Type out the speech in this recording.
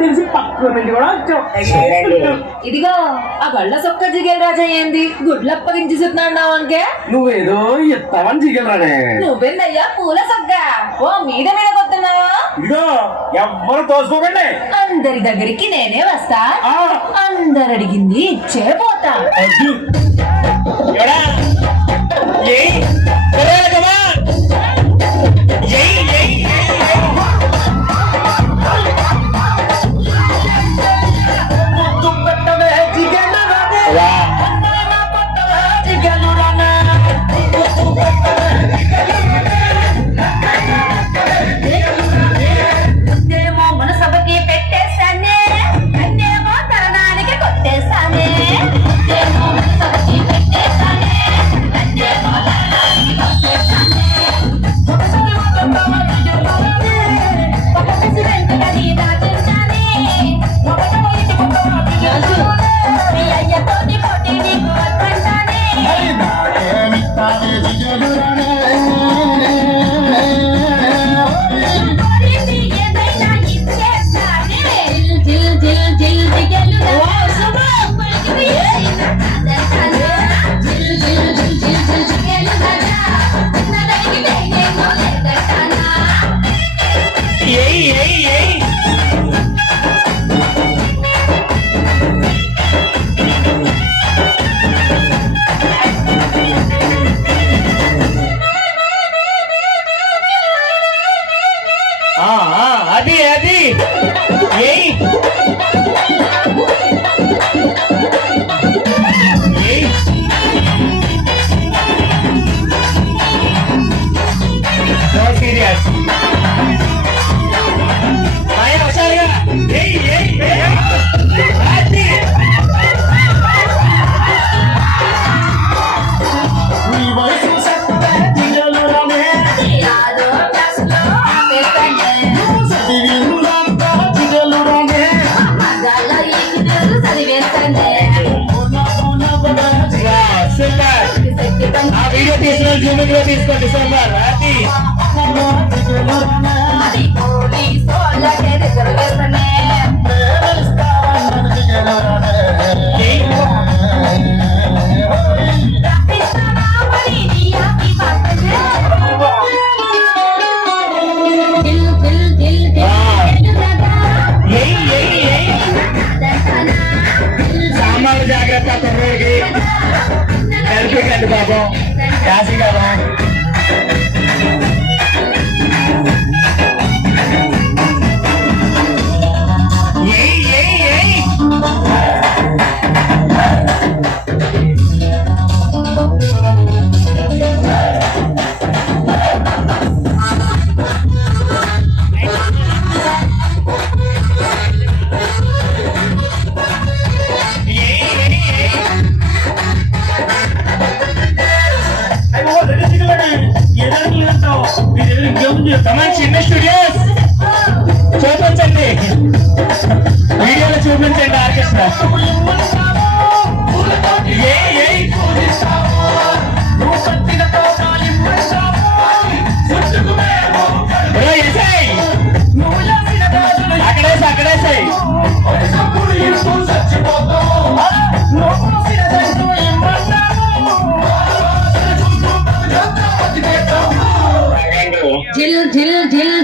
తెలిసి పక్కన నుంచి కూడా వచ్చాం. ఇదిగో ఆ గళ్ళ సొక్క జిగేల్ రాజా ఏంది గుడ్లు అప్పగించి చెప్తున్నాడు అంకే నువ్వేదో ఎత్తావని జిగలరానే. నువ్వేందయ్యా పూల సొక్క ఓ మీద మీద కొడుతున్నావా? ఇదిగో ఎవ్వరు తోసుకోకండి. అందరి దగ్గరికి నేనే వస్తా, అందరు అడిగింది ఇచ్చే పోతా. అది అది సీరియస్ హుషారుగా వీడియో తీసిన జూమింగ్ లో తీసుకోండి డిసెంబర్ అది సామాన్లు జాగ్రత్త తొమ్మిదికి కలిపికండి బాబు కాశీ కాదు చిన్న స్టూడియోస్ చూపించండి, వీడియోలో చూపించండి ఆర్కెస్ట్రా. అక్కడేసాయి జిల్ జిల్ జిల్